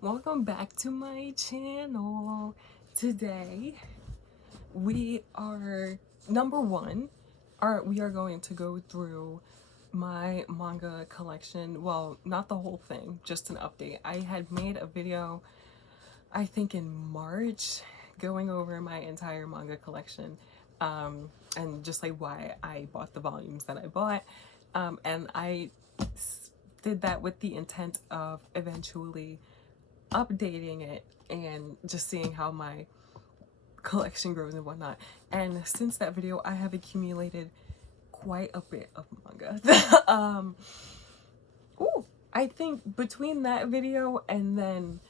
Welcome back to my channel. Today we are we are going to go through my manga collection. Well, not the whole thing, just an update. I had made a video, I think in March, going over my entire manga collection, and just like why I bought the volumes that I bought. And I did that with the intent of eventually updating it and just seeing how my collection grows and whatnot. And since that video, I have accumulated quite a bit of manga. I think between that video and then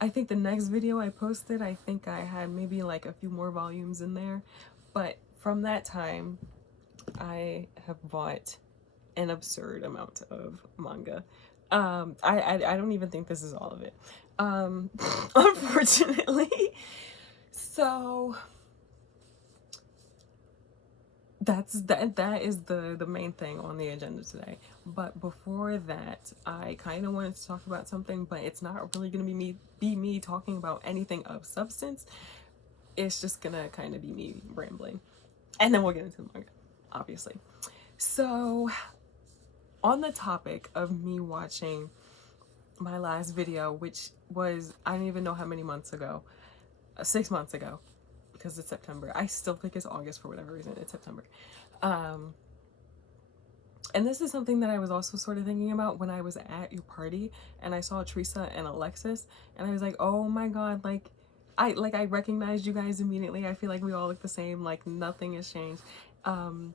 I think the next video I posted, I think I had maybe like a few more volumes in there. But from that time, I have bought an absurd amount of manga. I don't even think this is all of it. Unfortunately. So that is the main thing on the agenda today. But before that, I kind of wanted to talk about something, but it's not really gonna be me talking about anything of substance. It's just gonna kind of be me rambling, and then we'll get into the manga, obviously. So on the topic of me watching my last video, which was, I don't even know how many months ago, 6 months ago, because it's September. I still think it's August for whatever reason. It's September. And this is something that I was also sort of thinking about when I was at your party and I saw Teresa and Alexis, and I was like, oh my god, I recognized you guys immediately. I feel like we all look the same, like nothing has changed. And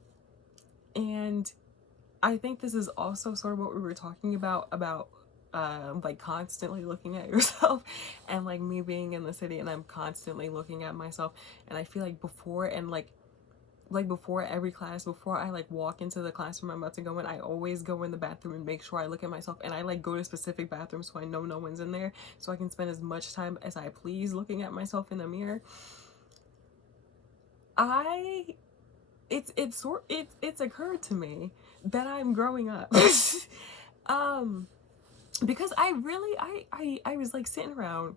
I think this is also sort of what we were talking about like constantly looking at yourself, and like me being in the city and I'm constantly looking at myself. And I feel like before before every class, before I like walk into the classroom I'm about to go in, I always go in the bathroom and make sure I look at myself, and I like go to specific bathrooms so I know no one's in there, so I can spend as much time as I please looking at myself in the mirror. It's occurred to me that I'm growing up. Because I was like sitting around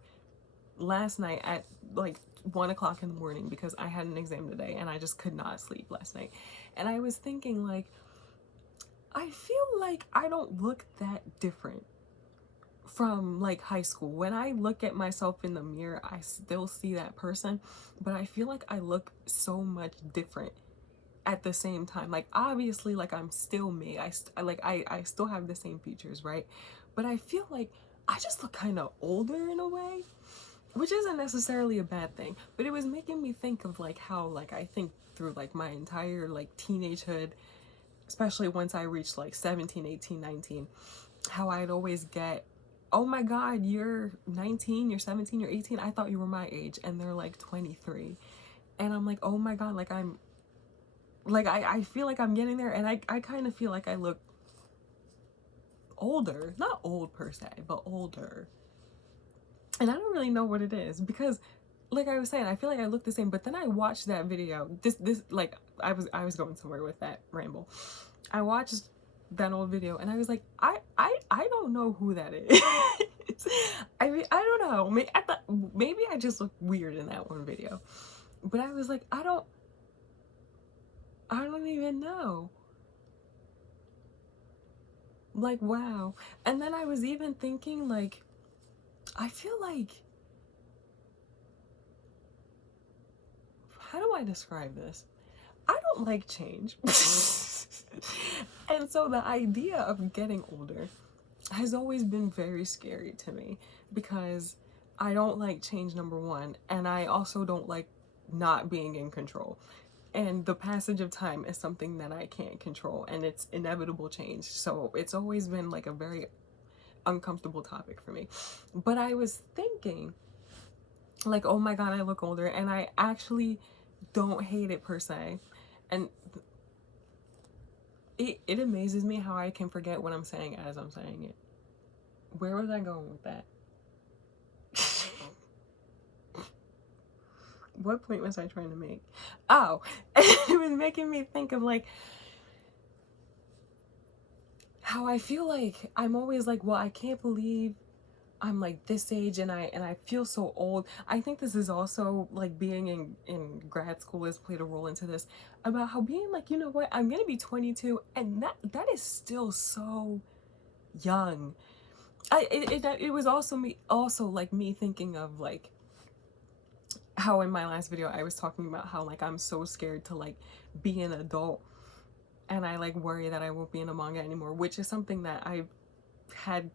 last night at like 1 o'clock in the morning because I had an exam today and I just could not sleep last night. And I was thinking, like, I feel like I don't look that different from like high school. When I look at myself in the mirror, I still see that person, but I feel like I look so much different at the same time. Like, obviously, like, I'm still me. I still have the same features, right? But I feel like I just look kind of older in a way, which isn't necessarily a bad thing. But it was making me think of like how like I think through like my entire like teenagehood, especially once I reached like 17, 18, 19, how I'd always get, oh my god, you're 19, you're 17, you're 18, I thought you were my age, and they're like 23. And I'm like, oh my god, like I feel like I'm getting there, and I kind of feel like I look older. Not old per se, but older. And I don't really know what it is, because like I was saying, I feel like I look the same. But then I watched that video. This like I was going somewhere with that ramble. I watched that old video and I was like, I don't know who that is. I mean, I don't know. Maybe I just look weird in that one video. But I was like, I don't even know. Like, wow. And then I was even thinking, like, I feel like, how do I describe this? I don't like change. And so the idea of getting older has always been very scary to me, because I don't like change, number one, and I also don't like not being in control. And the passage of time is something that I can't control, and it's inevitable change. So it's always been like a very uncomfortable topic for me. But I was thinking, like, oh my god, I look older, and I actually don't hate it per se. And it amazes me how I can forget what I'm saying as I'm saying it. Where was I going with that? What point was I trying to make? Oh, it was making me think of like how I feel like I'm always like, well, I can't believe I'm like this age and I feel so old. I think this is also like being in grad school has played a role into this, about how being like, you know what, I'm gonna be 22 and that is still so young. It was also like me thinking of like how in my last video I was talking about how like I'm so scared to like be an adult, and I like worry that I won't be in a manga anymore, which is something that I've had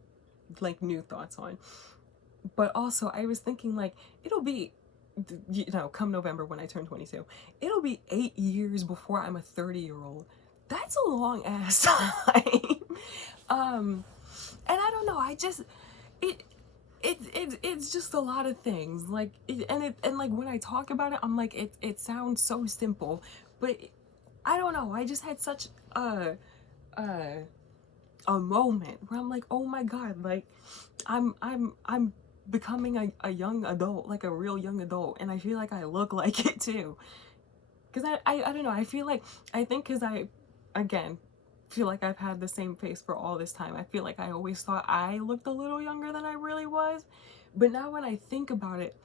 like new thoughts on. But also I was thinking like it'll be, you know, come November when I turn 22, it'll be 8 years before I'm a 30-year-old. That's a long ass time. And I don't know, I just it it's just a lot of things like and like when I talk about it I'm like it sounds so simple, but I don't know, I just had such a a moment where I'm like, oh my god, like I'm becoming a young adult, like a real young adult, and I feel like I look like it too. Because I don't know, I feel like, I think because I, again, feel like I've had the same face for all this time. I feel like I always thought I looked a little younger than I really was. But now when I think about it,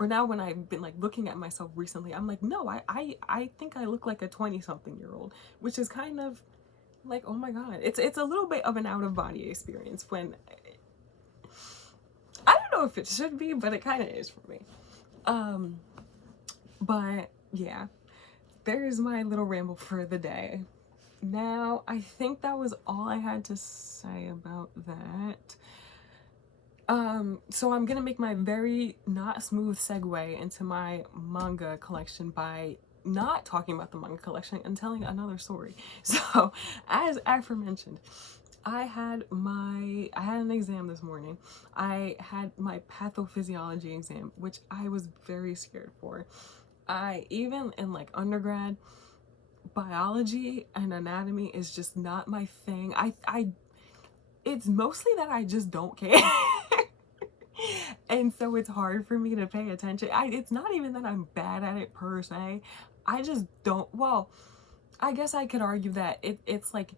or now when I've been like looking at myself recently, I'm like, no, I think I look like a 20-something-year-old, which is kind of like, oh my god, it's a little bit of an out-of-body experience, when I don't know if it should be, but it kind of is for me. But yeah, there's my little ramble for the day. Now, I think that was all I had to say about that. So I'm gonna make my very not smooth segue into my manga collection by not talking about the manga collection and telling another story. So, as aforementioned, I had an exam this morning. I had my pathophysiology exam, which I was very scared for. I, even in like undergrad, biology and anatomy is just not my thing. It's mostly that I just don't care. And so it's hard for me to pay attention. It's not even that I'm bad at it per se. I just don't, well, I guess I could argue that it's like,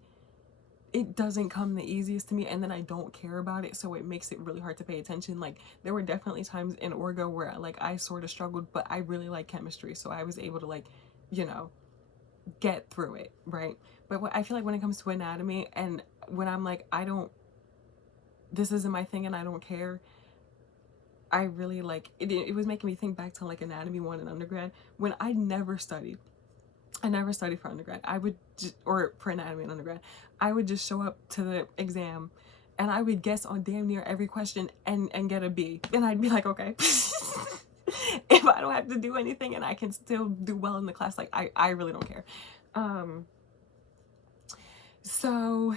it doesn't come the easiest to me, and then I don't care about it, so it makes it really hard to pay attention. Like, there were definitely times in orgo where like I sort of struggled, but I really like chemistry, so I was able to like, you know, get through it, right? But I feel like when it comes to anatomy, and when I'm like, this isn't my thing and I don't care, I really like it. It was making me think back to like anatomy 1 in undergrad, when I never studied. I never studied for undergrad. I would just, or for anatomy in undergrad, I would just show up to the exam and I would guess on damn near every question and get a B. And I'd be like, okay. If I don't have to do anything and I can still do well in the class, like I really don't care. So,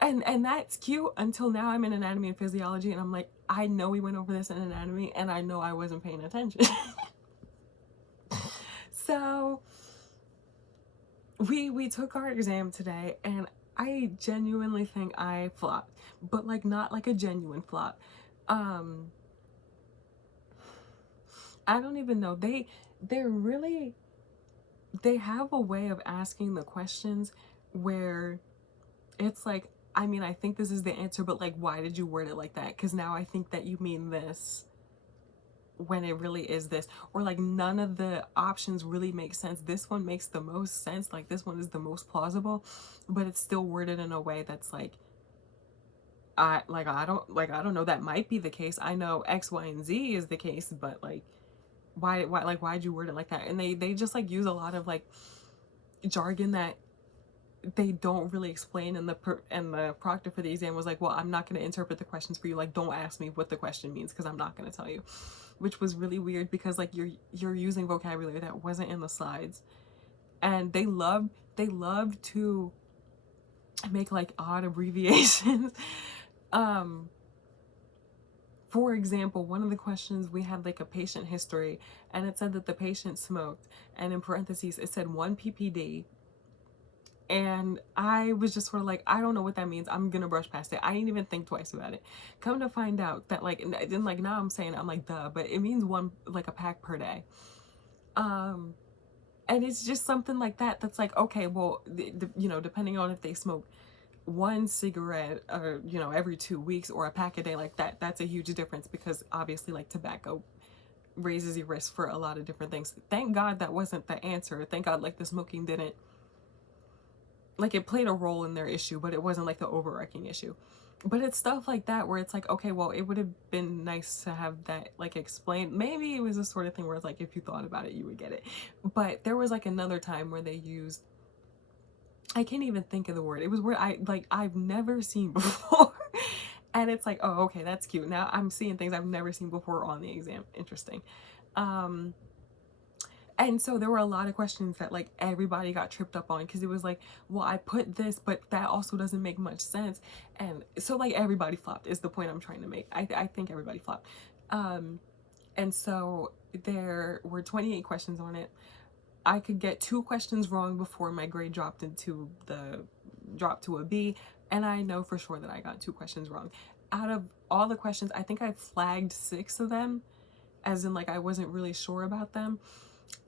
and that's cute until now I'm in anatomy and physiology and I'm like, I know we went over this in anatomy and I know I wasn't paying attention. So we took our exam today and I genuinely think I flopped, but like not like a genuine flop. I don't even know. They have a way of asking the questions where it's like, I mean, I think this is the answer, but like, why did you word it like that? Because now I think that you mean this when it really is this. Or like, none of the options really make sense. This one makes the most sense. Like, this one is the most plausible, but it's still worded in a way that's like, I don't know, that might be the case. I know X, Y, and Z is the case, but like, why'd you word it like that? And they just like use a lot of like jargon that they don't really explain, and the proctor for the exam was like, well, I'm not going to interpret the questions for you, like, don't ask me what the question means because I'm not going to tell you, which was really weird because like you're using vocabulary that wasn't in the slides, and they love to make like odd abbreviations. For example, one of the questions, we had like a patient history and it said that the patient smoked, and in parentheses it said 1 ppd. And I was just sort of like, I don't know what that means. I'm gonna brush past it. I didn't even think twice about it. Come to find out that like, then like now I'm saying, I'm like, duh, but it means one, like a pack per day. And it's just something like that that's like, okay, well, you know, depending on if they smoke one cigarette, you know, every 2 weeks, or a pack a day, like that's a huge difference, because obviously like tobacco raises your risk for a lot of different things. Thank God that wasn't the answer. Thank God like the smoking didn't, like, it played a role in their issue, but it wasn't like the overarching issue. But it's stuff like that where it's like, okay, well, it would have been nice to have that like explained. Maybe it was the sort of thing where it's like, if you thought about it, you would get it. But there was like another time where they used, I can't even think of the word. It was word I've never seen before. And it's like, oh, okay, that's cute. Now I'm seeing things I've never seen before on the exam. Interesting. And so there were a lot of questions that like everybody got tripped up on, because it was like, well, I put this, but that also doesn't make much sense. And so like everybody flopped is the point I'm trying to make. I think everybody flopped. And so there were 28 questions on it. I could get 2 questions wrong before my grade dropped to a B, and I know for sure that I got 2 questions wrong. Out of all the questions, I think I flagged 6 of them, as in like I wasn't really sure about them.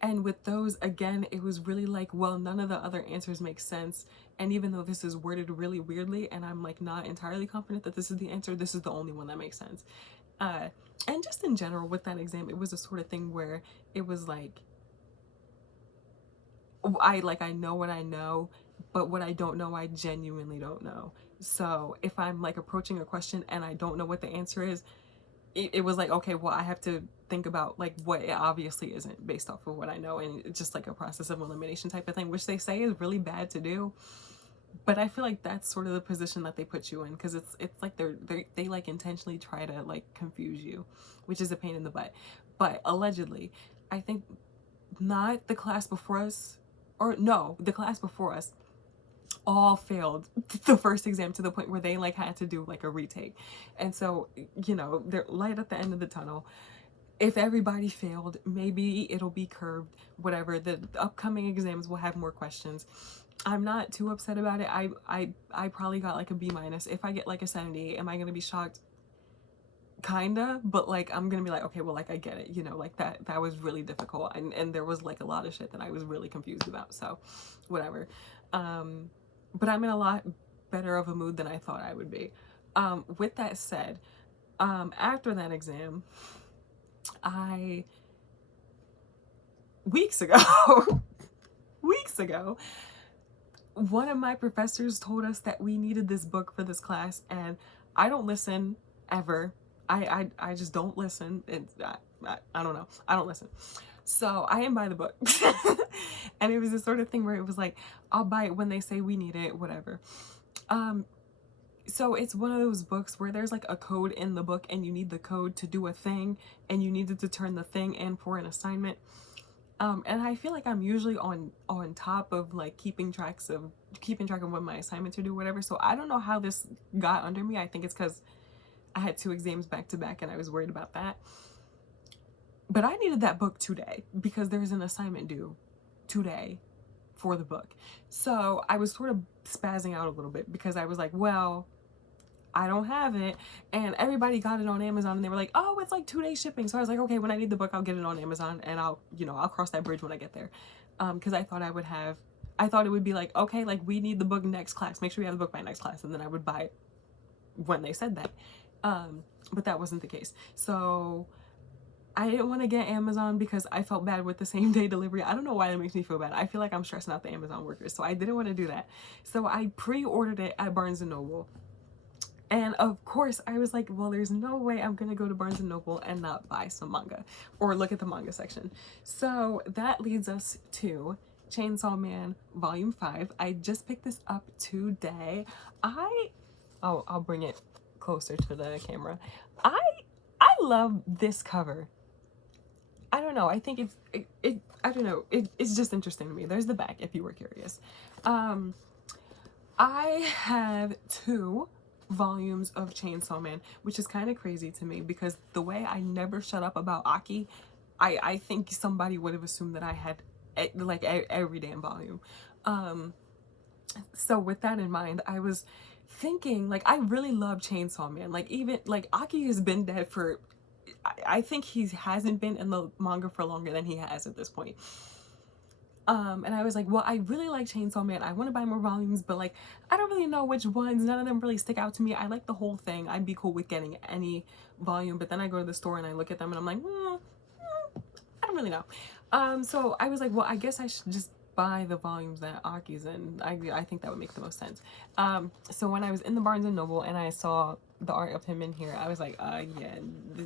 And with those, again, it was really like, well, none of the other answers make sense. And even though this is worded really weirdly, and I'm like not entirely confident that this is the answer, this is the only one that makes sense. And just in general with that exam, it was a sort of thing where it was like, I know what I know, but what I don't know, I genuinely don't know. So if I'm like approaching a question and I don't know what the answer is, it was like, okay, well, I have to think about like what it obviously isn't based off of what I know, and it's just like a process of elimination type of thing, which they say is really bad to do. But I feel like that's sort of the position that they put you in, because it's like they like intentionally try to like confuse you, which is a pain in the butt. But allegedly, I think not the class before us, or no, the class before us all failed the first exam to the point where they like had to do like a retake. And so, you know, they're light at the end of the tunnel. If everybody failed, maybe it'll be curved, whatever. The upcoming exams will have more questions. I'm not too upset about it. I probably got like a B minus. If I get like a 70, am I gonna be shocked? Kinda, but like I'm gonna be like, okay, well, like I get it, you know, like that was really difficult, and there was like a lot of shit that I was really confused about, so whatever. But I'm in a lot better of a mood than I thought I would be. With that said, after that exam, weeks ago weeks ago, one of my professors told us that we needed this book for this class, and I don't listen ever. I just don't listen. I don't know. I don't listen. So I didn't buy the book. And it was the sort of thing where it was like, I'll buy it when they say we need it, whatever. So it's one of those books where there's like a code in the book, and you need the code to do a thing, and you needed to turn the thing in for an assignment. And I feel like I'm usually on top of like keeping track of what my assignments are due, whatever. So I don't know how this got under me. I think it's because I had 2 exams back to back, and I was worried about that. But I needed that book today because there's an assignment due today for the book. So I was sort of spazzing out a little bit, because I was like, well, I don't have it, and everybody got it on Amazon, and they were like, oh, it's like 2-day shipping. So I was like, okay, when I need the book, I'll get it on Amazon, and I'll cross that bridge when I get there. Because I thought it would be like, okay, like we need the book next class, make sure we have the book by next class, and then I would buy it when they said that. But that wasn't the case. So I didn't want to get Amazon because I felt bad with the same day delivery. I don't know why that makes me feel bad. I feel like I'm stressing out the Amazon workers, so I didn't want to do that. So I pre-ordered it at Barnes & Noble. And of course, I was like, well, there's no way I'm gonna go to Barnes & Noble and not buy some manga or look at the manga section. So that leads us to Chainsaw Man Volume 5. I just picked this up today. I'll bring it closer to the camera. I love this cover. I don't know. I think I don't know. It's just interesting to me. There's the back if you were curious. I have 2 volumes of Chainsaw Man, which is kind of crazy to me, because the way I never shut up about Aki, I think somebody would have assumed that I had like every damn volume. So with that in mind, I was thinking, like, I really love Chainsaw Man. Like, even like Aki has been dead for, I think he hasn't been in the manga for longer than he has at this point. And I was like, well, I really like Chainsaw Man. I want to buy more volumes, but like, I don't really know which ones. None of them really stick out to me. I like the whole thing. I'd be cool with getting any volume, but then I go to the store and I look at them and I'm like, I don't really know. So I was like, well, I guess I should just buy the volumes that Aki's in. I think that would make the most sense. So when I was in the Barnes and Noble and I saw the art of him in here, I was like, yeah,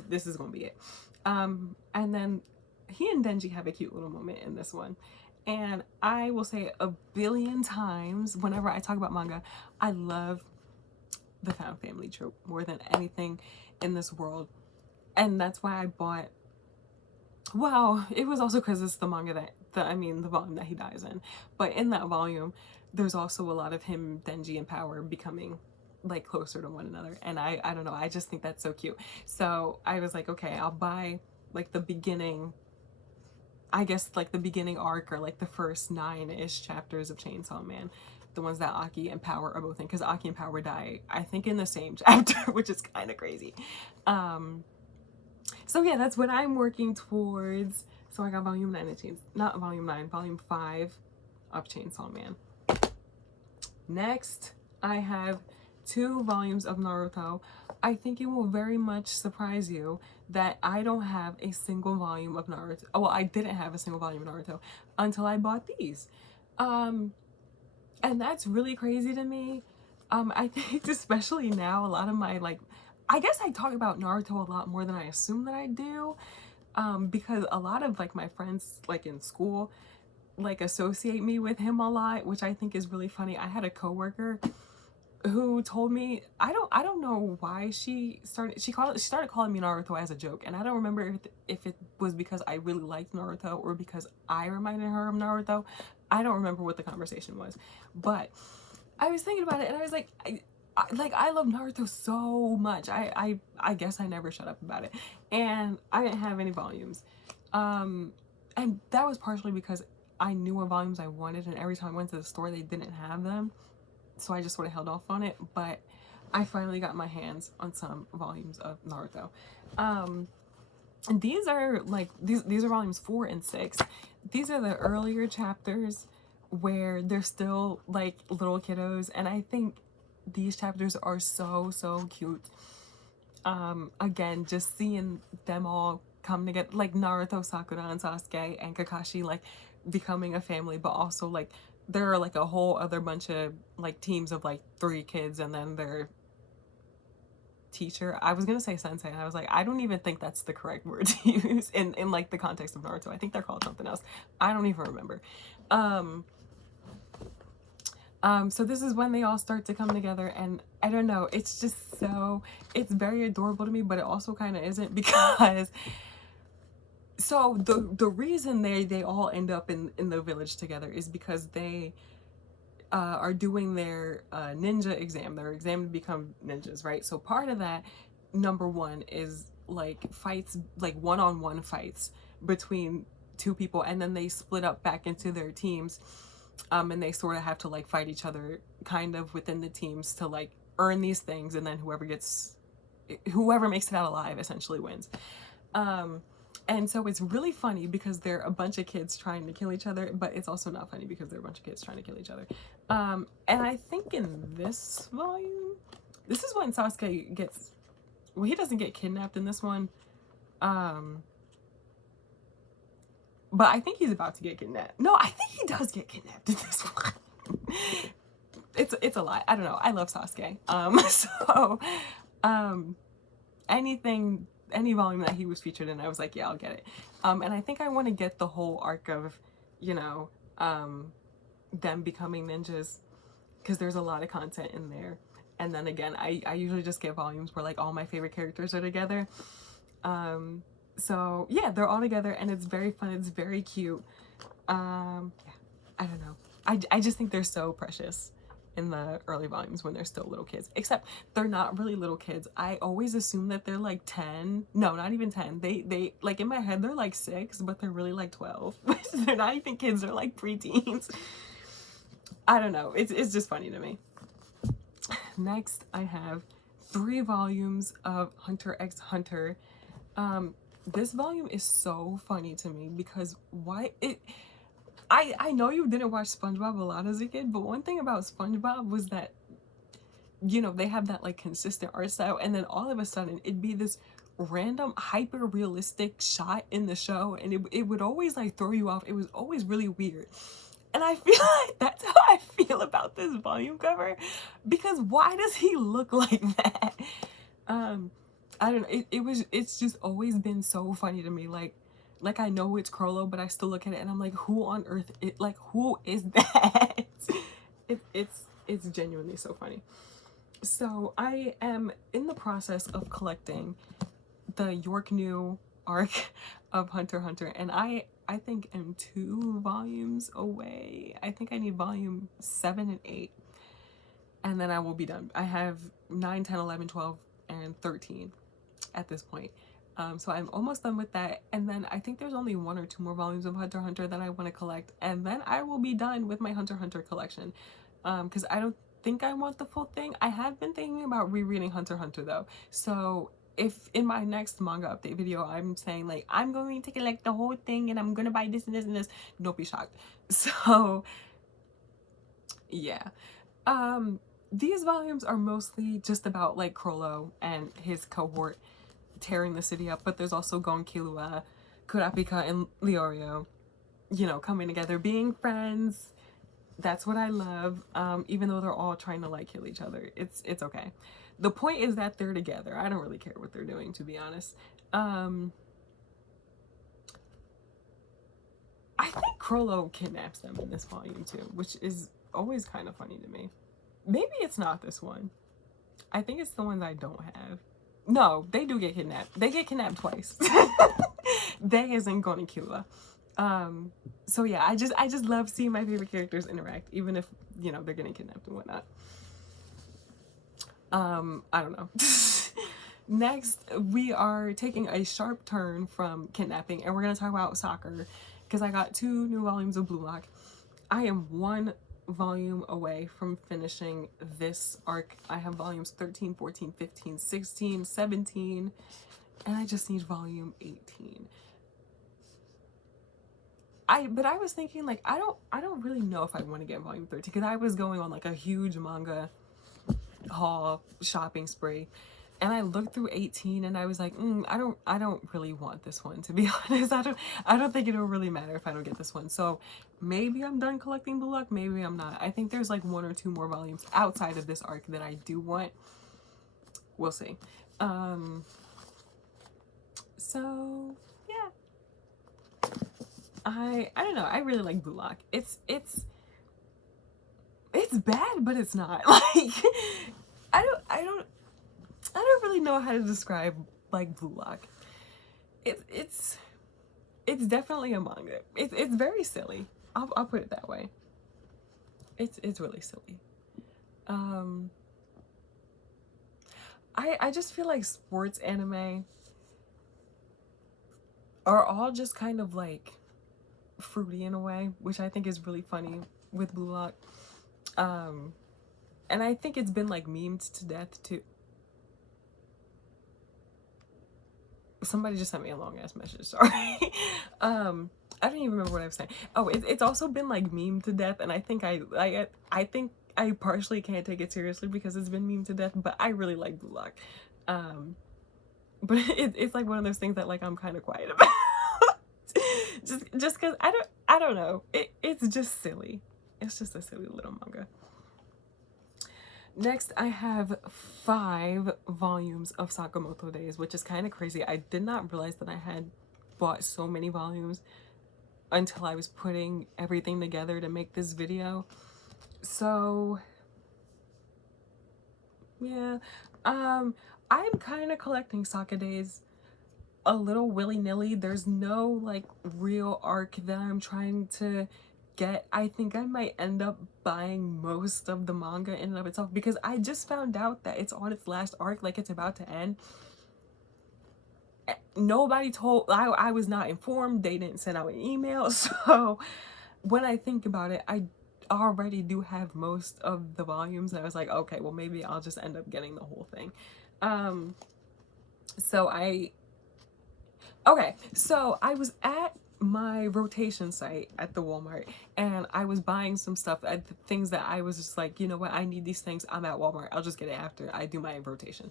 this is gonna be it. And then he and Denji have a cute little moment in this one. And I will say a billion times whenever I talk about manga, I love the found family trope more than anything in this world. And that's why I bought, well, it was also because it's the manga the volume that he dies in. But in that volume, there's also a lot of him, Denji, and Power becoming like closer to one another. And I don't know, I just think that's so cute. So I was like, okay, I'll buy like the beginning, I guess like the beginning arc, or like the first 9-ish chapters of Chainsaw Man, the ones that Aki and Power are both in, because Aki and Power die, I think, in the same chapter, which is kind of crazy. So yeah, that's what I'm working towards. So I got volume 9 of not volume 9, volume 5 of Chainsaw Man. Next, I have 2 volumes of Naruto. I think it will very much surprise you that I don't have a single volume of Naruto. Oh, well, I didn't have a single volume of Naruto until I bought these. And that's really crazy to me. I think especially now, a lot of my, like, I guess I talk about Naruto a lot more than I assume that I do. Because a lot of like my friends like in school like associate me with him a lot, which I think is really funny. I had a coworker who told me, I don't know why she started calling me Naruto as a joke, and I don't remember if it was because I really liked Naruto or because I reminded her of Naruto. I don't remember what the conversation was, but I was thinking about it and I was like, I love Naruto so much. I guess I never shut up about it, and I didn't have any volumes, and that was partially because I knew what volumes I wanted, and every time I went to the store they didn't have them, so I just sort of held off on it. But I finally got my hands on some volumes of Naruto. And these are like these are volumes 4 and 6. These are the earlier chapters where they're still like little kiddos, and I think these chapters are so cute. Again, just seeing them all come together, like Naruto, Sakura, and Sasuke, and Kakashi like becoming a family, but also like there are like a whole other bunch of like teams of like 3 kids, and then their teacher. I was gonna say sensei, and I was like, I don't even think that's the correct word to use in like the context of Naruto. I think they're called something else. I don't even remember. So this is when they all start to come together, and I don't know, it's just it's very adorable to me, but it also kind of isn't, because so the reason they all end up in the village together is because they are doing their ninja exam, their exam to become ninjas, right? So part of that, number 1, is like fights, like one-on-one fights between 2 people, and then they split up back into their teams. And they sort of have to like fight each other kind of within the teams to like earn these things, and then whoever makes it out alive essentially wins. And so it's really funny because they're a bunch of kids trying to kill each other, but it's also not funny because they're a bunch of kids trying to kill each other. And I think in this volume, this is when Sasuke gets, well, he doesn't get kidnapped in this one. But I think he's about to get kidnapped. No, I think he does get kidnapped in this one. It's a lie. I don't know. I love Sasuke. Any volume that he was featured in, I was like, yeah, I'll get it. And I think I want to get the whole arc of, you know, them becoming ninjas, because there's a lot of content in there. And then again, I usually just get volumes where like all my favorite characters are together. So yeah, they're all together, and it's very fun. It's very cute. Yeah, I don't know. I just think they're so precious in the early volumes when they're still little kids, except they're not really little kids. I always assume that they're like 10. No, not even 10. They like, in my head, they're like 6, but they're really like 12. They're not even kids. They're like preteens. I don't know. It's just funny to me. Next, I have 3 volumes of Hunter x Hunter. This volume is so funny to me because I know you didn't watch SpongeBob a lot as a kid, but one thing about SpongeBob was that, you know, they have that like consistent art style, and then all of a sudden it'd be this random hyper realistic shot in the show, and it would always like throw you off. It was always really weird. And I feel like that's how I feel about this volume cover, because why does he look like that? I don't know. It's just always been so funny to me. Like I know it's Crollo, but I still look at it and I'm like, who on earth? Who is that? It's genuinely so funny. So I am in the process of collecting the York New arc of Hunter x Hunter, and I think am 2 volumes away. I think I need volume 7 and 8, and then I will be done. I have 9, 10, 11, 12, and 13 at this point. So I'm almost done with that, and then I think there's only 1 or 2 more volumes of Hunter x Hunter that I want to collect, and then I will be done with my Hunter x Hunter collection, because I don't think I want the full thing. I have been thinking about rereading Hunter x Hunter though, so if in my next manga update video I'm saying like I'm going to collect the whole thing and I'm gonna buy this and this and this, don't be shocked. So yeah, these volumes are mostly just about like Crollo and his cohort tearing the city up, but there's also Gon Killua, Kurapika, and Leorio, you know, coming together, being friends. That's what I love. Even though they're all trying to like kill each other, it's okay. The point is that they're together. I don't really care what they're doing, to be honest. I think Crollo kidnaps them in this volume too, which is always kind of funny to me. Maybe it's not this one. I think it's the ones I don't have. No, they do get kidnapped. They get kidnapped twice. They isn't Gon Killua. So yeah, I just love seeing my favorite characters interact, even if, you know, they're getting kidnapped and whatnot. I don't know. Next, we are taking a sharp turn from kidnapping, and we're gonna talk about soccer, because I got 2 new volumes of Blue Lock. I am 1 volume away from finishing this arc. I have volumes 13, 14, 15, 16, 17, and I just need volume 18. But I was thinking, like, I don't really know if I want to get volume 13, because I was going on like a huge manga haul shopping spree, and I looked through 18 and I was like, I don't really want this one, to be honest. I don't think it'll really matter if I don't get this one. So maybe I'm done collecting Blue Lock, maybe I'm not. I think there's like 1 or 2 more volumes outside of this arc that I do want. We'll see. So yeah, I don't know. I really like Blue Lock. It's bad, but it's not. Like, I don't really know how to describe like Blue Lock. It's definitely a manga. It's very silly. I'll put it that way. It's really silly. I just feel like sports anime are all just kind of like fruity in a way, which I think is really funny with Blue Lock. And I think it's been like memed to death too. Somebody just sent me a long ass message, sorry. I don't even remember what I was saying. Oh, it's also been like memed to death, and I think I partially can't take it seriously because it's been memed to death, but I really like Blue Lock. But it's like one of those things that like I'm kind of quiet about. just because I don't know. It's just silly. It's just a silly little manga. Next, I have 5 volumes of Sakamoto Days, which is kind of crazy. I did not realize that I had bought so many volumes until I was putting everything together to make this video. So yeah, I'm kind of collecting Saka Days a little willy-nilly. There's no like real arc that I'm trying to get. I think I might end up buying most of the manga in and of itself, because I just found out that it's on its last arc, like it's about to end. Nobody told, I was not informed. They didn't send out an email. So when I think about it, I already do have most of the volumes, and I was like, okay, well maybe I'll just end up getting the whole thing. So I was at my rotation site at the Walmart, and I was buying some stuff, things that I was just like, you know what, I need these things, I'm at Walmart, I'll just get it after I do my rotation.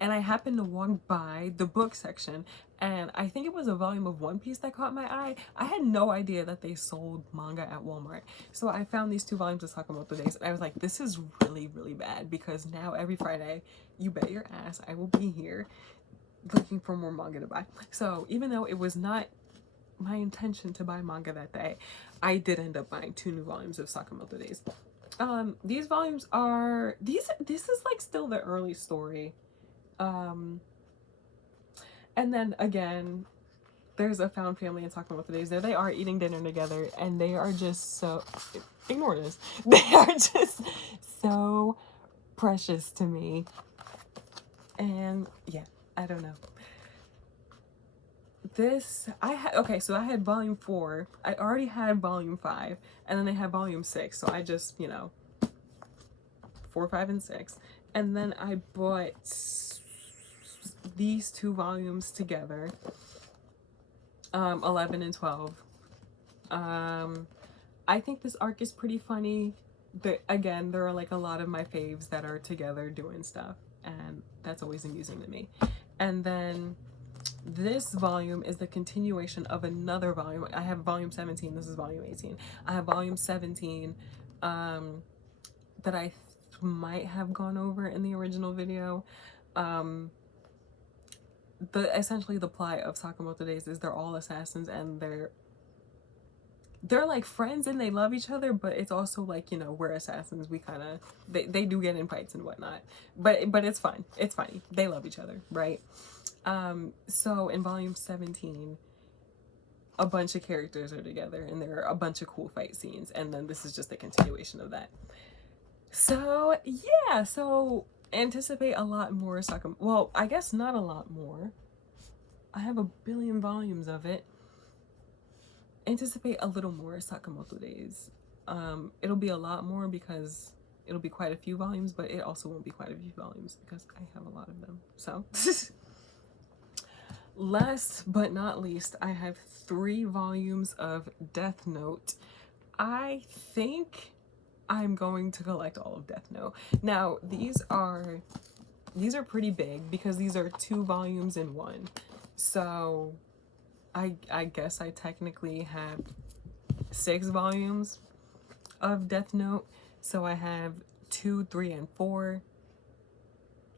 And I happened to walk by the book section, and I think it was a volume of One Piece that caught my eye. I had no idea that they sold manga at Walmart. So I found these 2 volumes of Sakamoto Days, and I was like, this is really, really bad, because now every Friday, you bet your ass I will be here looking for more manga to buy. So even though it was not my intention to buy manga that day, I did end up buying 2 new volumes of Sakamoto Days. These volumes are, this is like still the early story. And then again, there's a found family in Sakamoto Days. There they are eating dinner together, and they are just so, ignore this, they are just so precious to me. And yeah, I don't know. This, okay, so I had volume 4, I already had volume 5, and then they had volume 6, so I just, 4, 5, and 6, and then I bought these 2 volumes together, 11 and 12. I think this arc is pretty funny, but again, there are like a lot of my faves that are together doing stuff, and that's always amusing to me. And then this volume is the continuation of another volume. I have volume 17, this is volume 18. I have volume 17 that I might have gone over in the original video. Essentially the plot of Sakamoto Days is they're all assassins, and they're like friends and they love each other, but it's also like, we're assassins, we kind of, they do get in fights and whatnot, but it's fun, it's funny, they love each other, right? So in volume 17, a bunch of characters are together, and there are a bunch of cool fight scenes, and then this is just a continuation of that. So yeah, so anticipate a lot more well, I guess not a lot more, I have a billion volumes of it. Anticipate a little more Sakamoto Days. It'll be a lot more because it'll be quite a few volumes, but it also won't be quite a few volumes because I have a lot of them. So last but not least, I have 3 volumes of Death Note. I think I'm going to collect all of Death Note. Now, these are pretty big because these are 2 volumes in one. So I guess I technically have 6 volumes of Death Note. So I have 2, 3, and 4.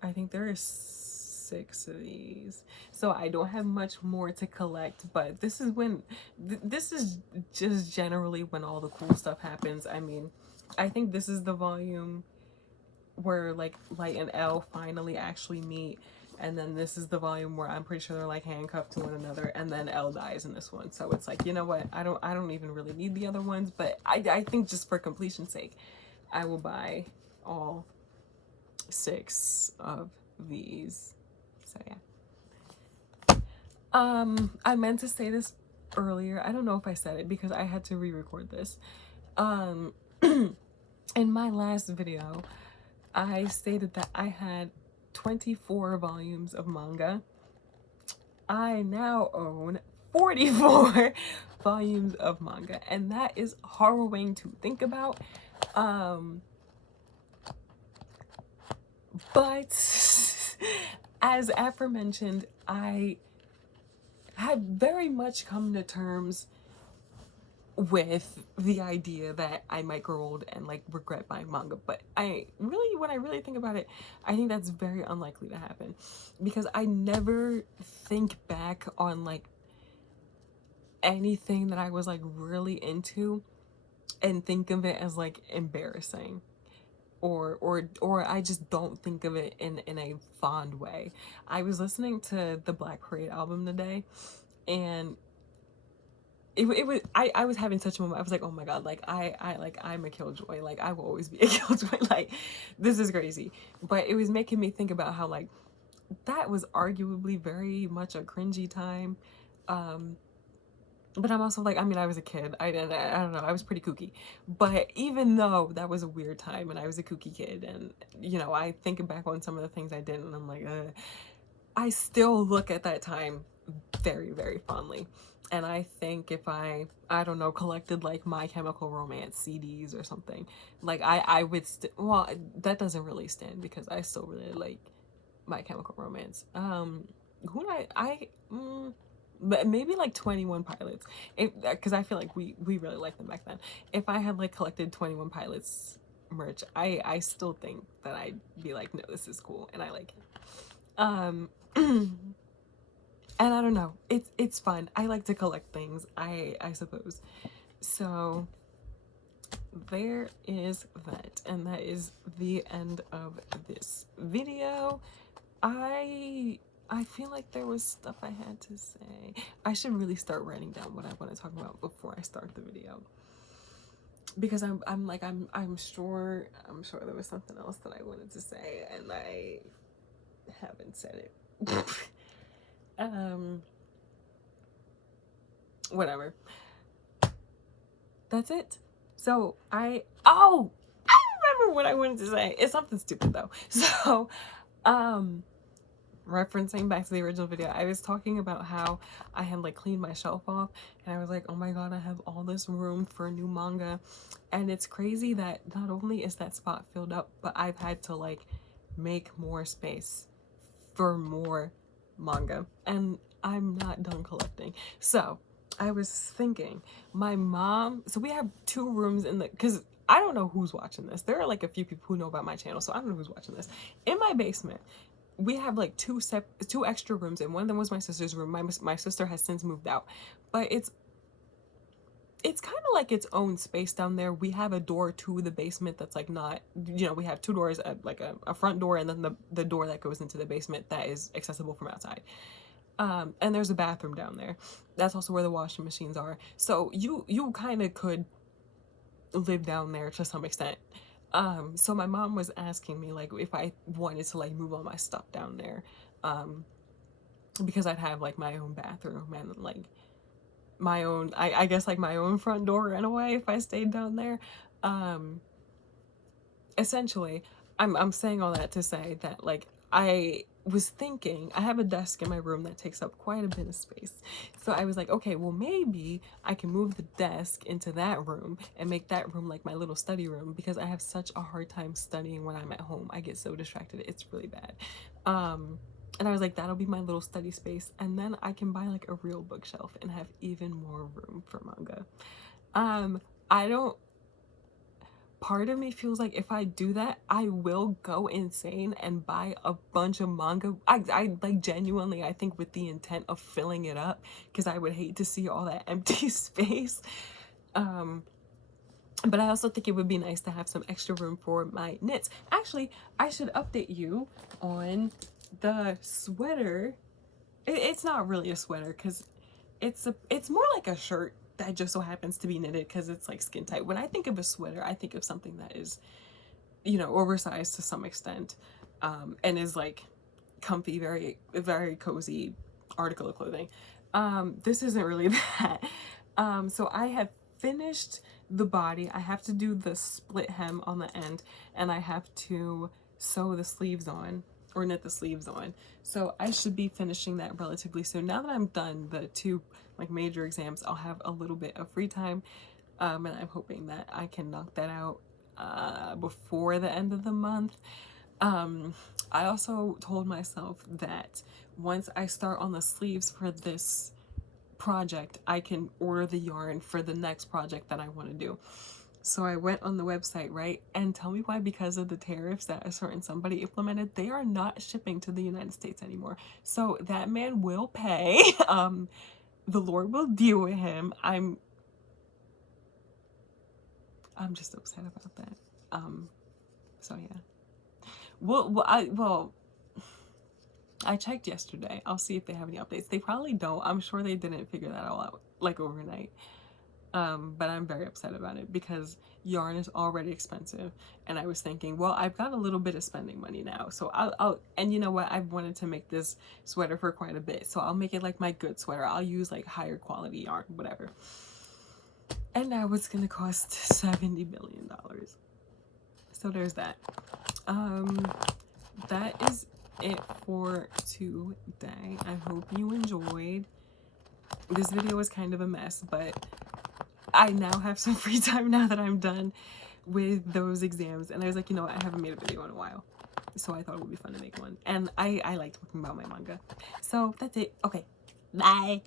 I think there is 6 of these. So I don't have much more to collect, but this is when, this is just generally when all the cool stuff happens. I mean, I think this is the volume where like Light and L finally actually meet, and then this is the volume where I'm pretty sure they're like handcuffed to one another, and then L dies in this one. So it's like, you know what, I don't even really need the other ones, but I think just for completion's sake, I will buy all 6 of these. So yeah. I meant to say this earlier. I don't know if I said it because I had to re-record this. In my last video, I stated that I had 24 volumes of manga. I now own 44 volumes of manga, and that is harrowing to think about. But as aforementioned, I had very much come to terms with the idea that I might grow old and like regret buying manga, but when I really think about it, I think that's very unlikely to happen because I never think back on like anything that I was like really into and think of it as like embarrassing, or I just don't think of it in a fond way. I was listening to the Black Parade album today, and I was having such a moment. I was like, oh my god, like I'm a killjoy, like I will always be a killjoy, like this is crazy. But it was making me think about how like that was arguably very much a cringy time, but I'm also like, I mean, I was a kid, I don't know, I was pretty kooky. But even though that was a weird time and I was a kooky kid, and I think back on some of the things I did, and I'm like, I still look at that time very, very fondly. And I think if I don't know, collected like My Chemical Romance CDs or something, like I would, well, that doesn't really stand because I still really like My Chemical Romance. Who did but maybe like 21 Pilots, because I feel like we really liked them back then. If I had like collected 21 Pilots merch, I still think that I'd be like, no, this is cool and I like it. And I don't know, it's fun. I like to collect things, I suppose. So there is that, and that is the end of this video. I feel like there was stuff I had to say. I should really start writing down what I want to talk about before I start the video, because I'm sure there was something else that I wanted to say and I haven't said it. Whatever. That's it. So I remember what I wanted to say. It's something stupid though. So referencing back to the original video, I was talking about how I had like cleaned my shelf off and I was like, oh my god, I have all this room for new manga. And it's crazy that not only is that spot filled up, but I've had to like make more space for more manga, and I'm not done collecting. So I was thinking, my mom, so we have 2 rooms in the, because I don't know who's watching this. There are like a few people who know about my channel, so I don't know who's watching this. In my basement, we have like 2 extra rooms, and one of them was my sister's room. My sister has since moved out, but it's kind of like its own space down there. We have a door to the basement that's like not, you know, we have 2 doors, like a front door and then the door that goes into the basement that is accessible from outside. And there's a bathroom down there. That's also where the washing machines are. So you kind of could live down there to some extent. So my mom was asking me like if I wanted to like move all my stuff down there, because I'd have like my own bathroom and like my own, I guess like my own front door in a way if I stayed down there. Essentially, I'm saying all that to say that like I was thinking, I have a desk in my room that takes up quite a bit of space. So I was like, okay, well maybe I can move the desk into that room and make that room like my little study room, because I have such a hard time studying when I'm at home. I get so distracted, it's really bad. And I was like, that'll be my little study space, and then I can buy like a real bookshelf and have even more room for manga. I don't, part of me feels like if I do that, I will go insane and buy a bunch of manga. I like genuinely, I think with the intent of filling it up, because I would hate to see all that empty space. But I also think it would be nice to have some extra room for my knits. Actually, I should update you on the sweater. It's not really a sweater because it's more like a shirt that just so happens to be knitted because it's like skin tight. When I think of a sweater, I think of something that is, you know, oversized to some extent, and is like comfy, very, very cozy article of clothing. This isn't really that. So I have finished the body. I have to do the split hem on the end, and I have to sew the sleeves on, or knit the sleeves on. So I should be finishing that relatively soon. Now that I'm done the 2 like major exams, I'll have a little bit of free time, and I'm hoping that I can knock that out before the end of the month. I also told myself that once I start on the sleeves for this project, I can order the yarn for the next project that I want to do. So I went on the website, right? And tell me why, because of the tariffs that a certain somebody implemented, they are not shipping to the United States anymore. So that man will pay. The Lord will deal with him. I'm just upset about that. So yeah. Well, I checked yesterday. I'll see if they have any updates. They probably don't. I'm sure they didn't figure that all out like overnight. But I'm very upset about it because yarn is already expensive, and I was thinking, well, I've got a little bit of spending money now, so I'll and you know what, I've wanted to make this sweater for quite a bit, so I'll make it like my good sweater. I'll use like higher quality yarn, whatever. And now it's gonna cost $70 million. So there's that. That is it for today. I hope you enjoyed. This video was kind of a mess, but I now have some free time now that I'm done with those exams, and I was like, you know what, I haven't made a video in a while, so I thought it would be fun to make one. And I like talking about my manga. So that's it. Okay, bye.